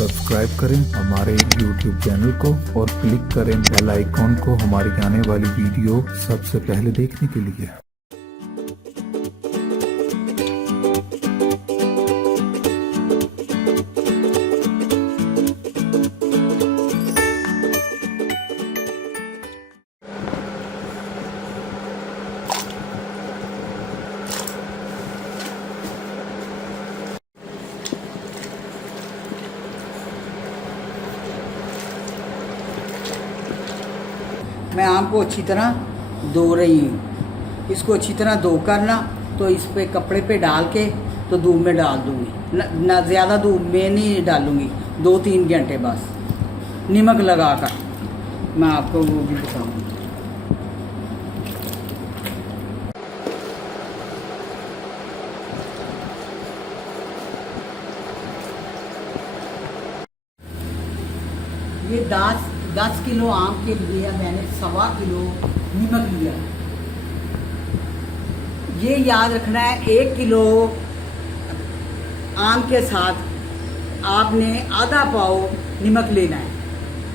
Subscribe करें हमारे YouTube channel को और क्लिक करें बेल आइकॉन को हमारी आने वाली वीडियो सबसे पहले देखने के लिए। मैं आम को अच्छी तरह धो रही हूँ। इसको अच्छी तरह धो कर ना तो इस पे कपड़े पे डाल के तो धूप में डाल दूँगी। ना ज़्यादा धूप में नहीं डालूँगी, 2-3 घंटे बस नमक लगा कर। मैं आपको वो भी बताऊँगी। ये 10 किलो आम के लिए मैंने 1.25 किलो नमक लिया। ये याद रखना है 1 किलो आम के साथ आपने आधा पाव नमक लेना है।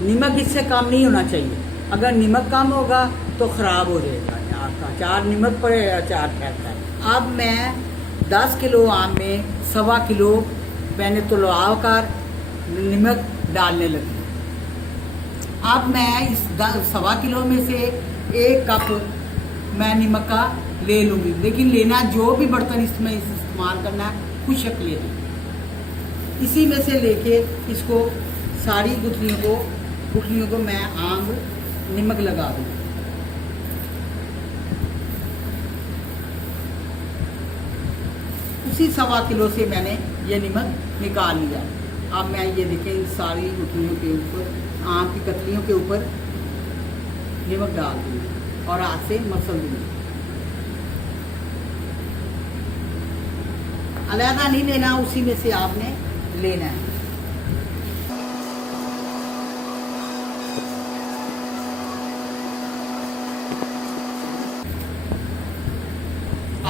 नमक इससे कम नहीं होना चाहिए। अगर नमक कम होगा तो ख़राब हो जाएगा आपका अचार। नमक पर अचार ठहरता है। अब मैं 10 किलो आम में 1.25 किलो मैंने तुलवा कर नमक डालने लगी। अब मैं इस 1.25 किलो में से 1 कप मैं नमक का ले लूँगी। लेकिन लेना जो भी बर्तन इसमें इस्तेमाल करना है खुशक लेना। इसी में से लेके इसको सारी गुठलियों को मैं आम नमक लगा दूँ। उसी 1.25 किलो से मैंने ये नमक निकाल लिया। अब मैं ये देखें इन सारी गुठलियों के ऊपर, आम की कतलियों के ऊपर नमक डाल दूँगी और हाथ से मसल दूँगी। अलग नहीं लेना, उसी में से आपने लेना है।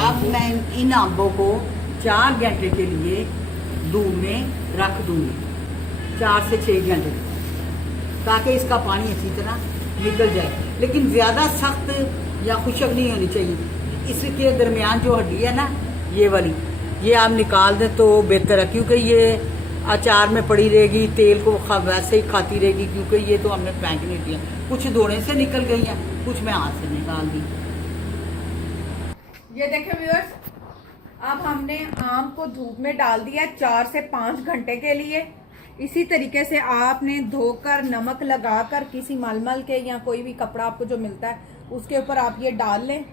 अब मैं इन आंबों को 4 घंटे के लिए धूप में रख दूँगी, 4 से 6 घंटे, ताकि इसका पानी अच्छी तरह निकल जाए। लेकिन ज़्यादा सख्त या खुशक नहीं होनी चाहिए। इसके दरमियान जो हड्डी है ना, ये वाली, ये आप निकाल दें तो बेहतर है, क्योंकि ये अचार में पड़ी रहेगी, तेल को वैसे ही खाती रहेगी। क्योंकि ये तो हमने फेंक नहीं दिया, कुछ धोने से निकल गई हैं, कुछ मैं हाथ से निकाल दी। ये देखें व्यूअर्स, अब हमने आम को धूप में डाल दिया 4 से 5 घंटे के लिए। इसी तरीके से आपने धोकर नमक लगाकर किसी मलमल के या कोई भी कपड़ा आपको जो मिलता है उसके ऊपर आप ये डाल लें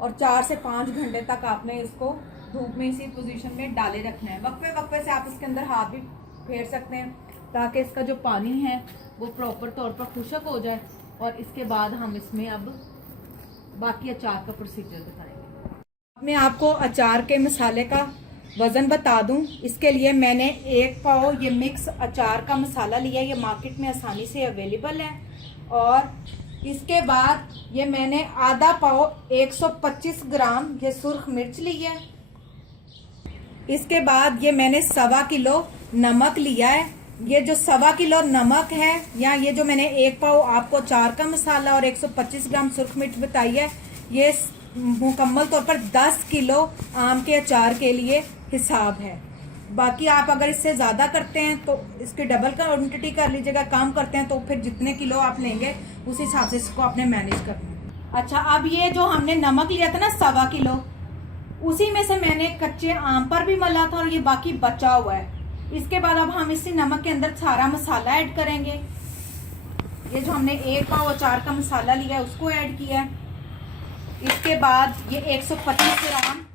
और 4 से 5 घंटे तक आपने इसको धूप में इसी पोजीशन में डाले रखना है। वक्फे वक्फे से आप इसके अंदर हाथ भी फेर सकते हैं ताकि इसका जो पानी है वो प्रॉपर तौर पर खुशक हो जाए। और इसके बाद हम इसमें अब बाकी अचार का प्रोसीजर बताएंगे। मैं आपको अचार के मसाले का वज़न बता दूं। इसके लिए मैंने 1 पाव ये मिक्स अचार का मसाला लिया। ये मार्केट में आसानी से अवेलेबल है। और इसके बाद ये मैंने आधा पाव 125 ग्राम ये सुर्ख मिर्च ली है। इसके बाद ये मैंने 1.25 किलो नमक लिया है। ये जो 1.25 किलो नमक है या ये जो मैंने 1 पाव आपको अचार का मसाला और 125 ग्राम सुर्ख मिर्च बताई है, ये मुकम्मल तौर पर 10 किलो आम के अचार के लिए हिसाब है। बाकी आप अगर इससे ज़्यादा करते हैं तो इसकी डबल क्वांटिटी कर लीजिएगा, कम करते हैं तो फिर जितने किलो आप लेंगे उस हिसाब से इसको आपने मैनेज करना है। अच्छा, अब ये जो हमने नमक लिया था ना 1.25 किलो, उसी में से मैंने कच्चे आम पर भी मला था और ये बाकी बचा हुआ है। इसके बाद अब हम इसी नमक के अंदर सारा मसाला ऐड करेंगे। ये जो हमने 1 पाव अचार का मसाला लिया है उसको ऐड किया है। इसके बाद ये 125 ग्राम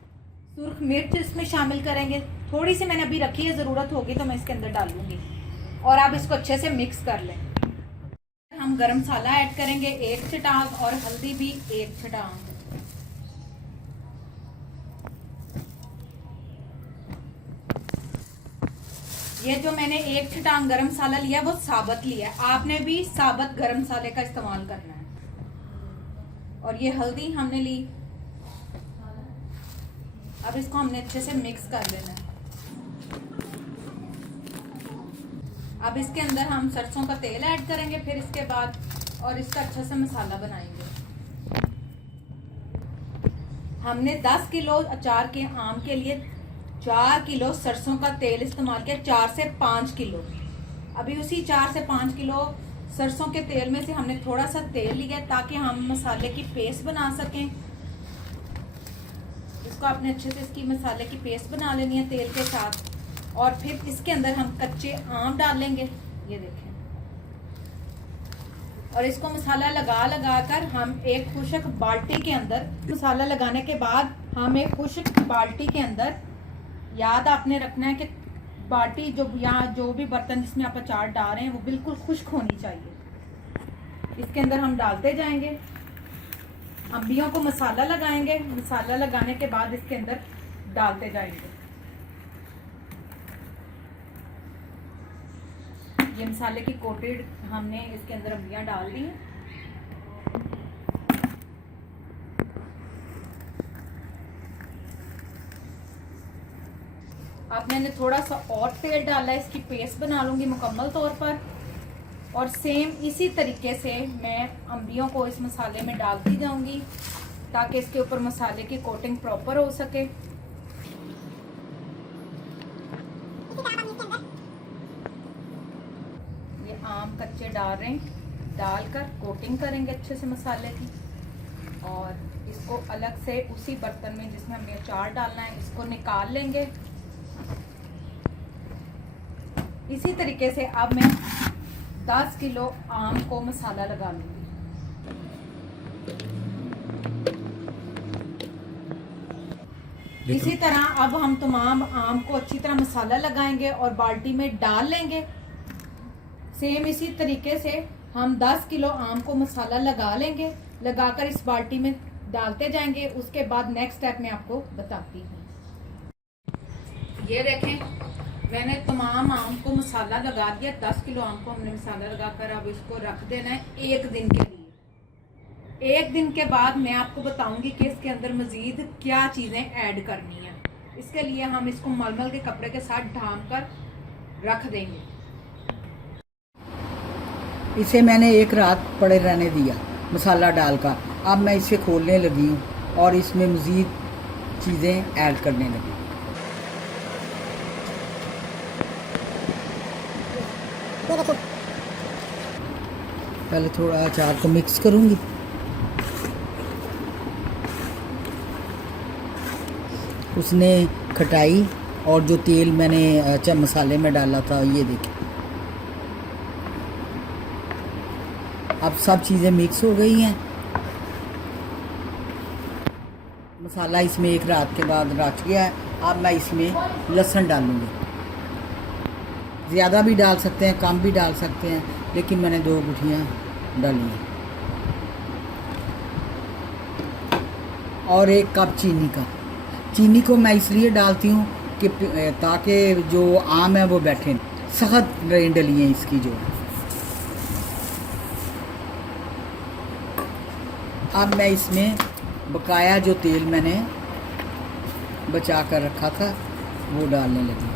सुर्ख मिर्च इसमें शामिल करेंगे। थोड़ी सी मैंने अभी रखी है, ज़रूरत होगी तो मैं इसके अंदर डालूंगी। और आप इसको अच्छे से मिक्स कर लें। हम गरम मसाला ऐड करेंगे 1 चटाक और हल्दी भी 1 चटाक। ये जो मैंने 1 चटाक गरम मसाला लिया वो साबुत लिया है। आपने भी साबुत गरम मसाले का इस्तेमाल करना है। और ये हल्दी हमने ली। अब इसको हमने अच्छे से मिक्स कर लेना है। अब इसके अंदर हम सरसों का तेल ऐड करेंगे फिर इसके बाद, और इसका अच्छा सा मसाला बनाएंगे। हमने 10 किलो अचार के आम के लिए 4 किलो सरसों का तेल इस्तेमाल किया, 4 से 5 किलो। अभी उसी 4 से 5 किलो सरसों के तेल में से हमने थोड़ा सा तेल लिया ताकि हम मसाले की पेस्ट बना सकें। इसको आपने अच्छे से इसकी मसाले की पेस्ट बना लेनी है तेल के साथ। और फिर इसके अंदर हम कच्चे आम डालेंगे, ये देखें। और इसको मसाला लगा लगा कर हम एक खुश्क बाल्टी के अंदर, मसाला लगाने के बाद हम एक खुश्क बाल्टी के अंदर, याद आपने रखना है कि बाल्टी जो यहाँ जो भी बर्तन जिसमें आप अचार डाल रहे हैं वो बिल्कुल खुश्क होनी चाहिए। इसके अंदर हम डालते जाएंगे, अंबियों को मसाला लगाएंगे, मसाला लगाने के बाद इसके अंदर डालते जाएंगे। ये मसाले की कोटेड हमने इसके अंदर अंबियां डाल दी हैं। अब मैंने थोड़ा सा और तेल डाला है, इसकी पेस्ट बना लूंगी मुकम्मल तौर पर। और सेम इसी तरीके से मैं अंबियों को इस मसाले में डालती जाऊंगी ताकि इसके ऊपर मसाले की कोटिंग प्रॉपर हो सके। ये आम कच्चे डाल रहे हैं, डालकर कोटिंग करेंगे अच्छे से मसाले की। और इसको अलग से उसी बर्तन में जिसमें हमने अचार डालना है इसको निकाल लेंगे। इसी तरीके से अब मैं 10 किलो आम को मसाला लगा लूंगी। इसी तरह अब हम तमाम आम को अच्छी तरह मसाला लगाएंगे और बाल्टी में डाल लेंगे। सेम इसी तरीके से हम 10 किलो आम को मसाला लगा लेंगे, लगाकर इस बाल्टी में डालते जाएंगे। उसके बाद नेक्स्ट स्टेप मैं आपको बताती हूँ। ये देखें, मैंने तमाम आम को मसाला लगा दिया। 10 किलो आम को हमने मसाला लगाकर अब इसको रख देना है 1 दिन के लिए। 1 दिन के बाद मैं आपको बताऊंगी कि इसके अंदर मजीद क्या चीज़ें ऐड करनी है। इसके लिए हम इसको मलमल के कपड़े के साथ ढांक कर रख देंगे। इसे मैंने 1 रात पड़े रहने दिया मसाला डालकर। अब मैं इसे खोलने लगी हूँ और इसमें मजीद चीज़ें ऐड करने लगी। पहले थोड़ा अचार को मिक्स करूंगी। उसने खटाई और जो तेल मैंने मसाले में डाला था, ये देखिए अब सब चीज़ें मिक्स हो गई हैं। मसाला इसमें 1 रात के बाद रच गया है। अब मैं इसमें लहसुन डालूंगी। ज़्यादा भी डाल सकते हैं, कम भी डाल सकते हैं, लेकिन मैंने 2 गुठियाँ डाली हैं। और 1 कप चीनी का। चीनी को मैं इसलिए डालती हूँ कि ताकि जो आम है वो बैठे, सख्त रहें डलियाँ इसकी जो। अब मैं इसमें बकाया जो तेल मैंने बचा कर रखा था वो डालने लगी।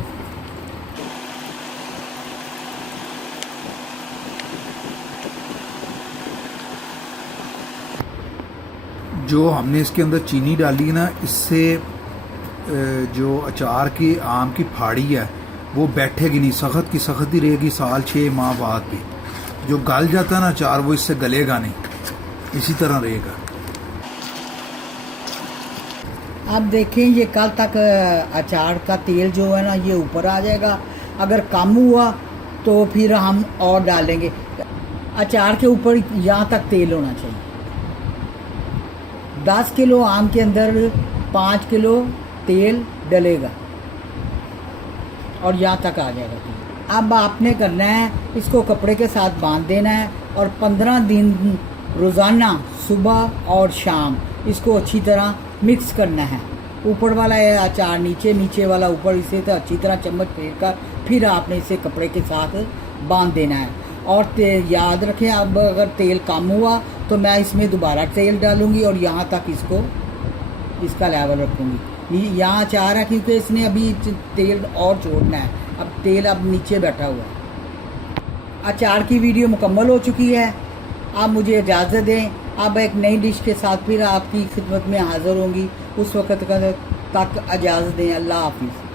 जो हमने इसके अंदर चीनी डाली ना, इससे जो अचार की आम की फाड़ी है वो बैठेगी नहीं, सख्त की सख्त ही रहेगी साल 6 माह बाद भी। जो गल जाता है ना अचार वो इससे गलेगा नहीं, इसी तरह रहेगा। अब देखें ये कल तक अचार का तेल जो है ना ये ऊपर आ जाएगा। अगर कम हुआ तो फिर हम और डालेंगे। अचार के ऊपर यहाँ तक तेल होना चाहिए। 10 किलो आम के अंदर 5 किलो तेल डलेगा और यहाँ तक आ जाएगा। अब आपने करना है, इसको कपड़े के साथ बांध देना है और 15 दिन रोज़ाना सुबह और शाम इसको अच्छी तरह मिक्स करना है। ऊपर वाला अचार नीचे, नीचे वाला ऊपर, इसे तो अच्छी तरह चम्मच फेर कर फिर आपने इसे कपड़े के साथ बांध देना है। और याद रखें, अब अगर तेल कम हुआ तो मैं इसमें दोबारा तेल डालूंगी और यहाँ तक इसका लेवल रखूँगी। यहाँ अचार है क्योंकि इसने अभी तेल और छोड़ना है। अब तेल अब नीचे बैठा हुआ है। अचार की वीडियो मुकम्मल हो चुकी है। आप मुझे इजाज़त दें, अब एक नई डिश के साथ फिर आपकी खिदमत में हाज़िर होंगी। उस वक्त तक इजाज़त दें। अल्लाह हाफिज़।